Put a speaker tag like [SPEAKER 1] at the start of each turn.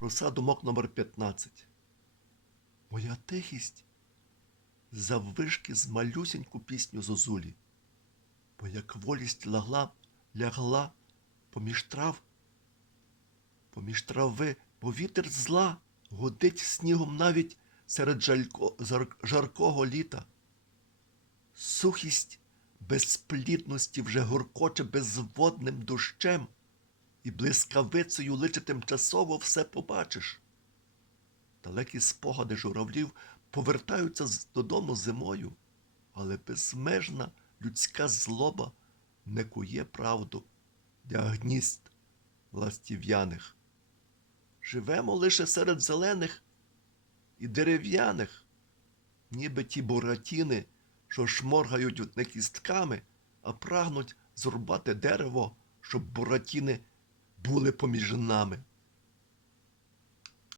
[SPEAKER 1] Роса думок номер 15 Моя тихість заввишки з малюсіньку пісню зозулі, бо як волість лагла, лягла поміж трав, поміж трави, бо вітер зла годить снігом навіть серед жалько, жаркого літа. Сухість безплідності вже гуркоче безводним дощем, і блискавицею личе тимчасово все побачиш. Далекі спогади журавлів повертаються додому зимою, але безмежна людська злоба не кує правду для гнізд ластів'яних. Живемо лише серед зелених і дерев'яних, ніби ті буратіни, що шморгають не кістками, а прагнуть зрубати дерево, щоб буратіни були поміж нами.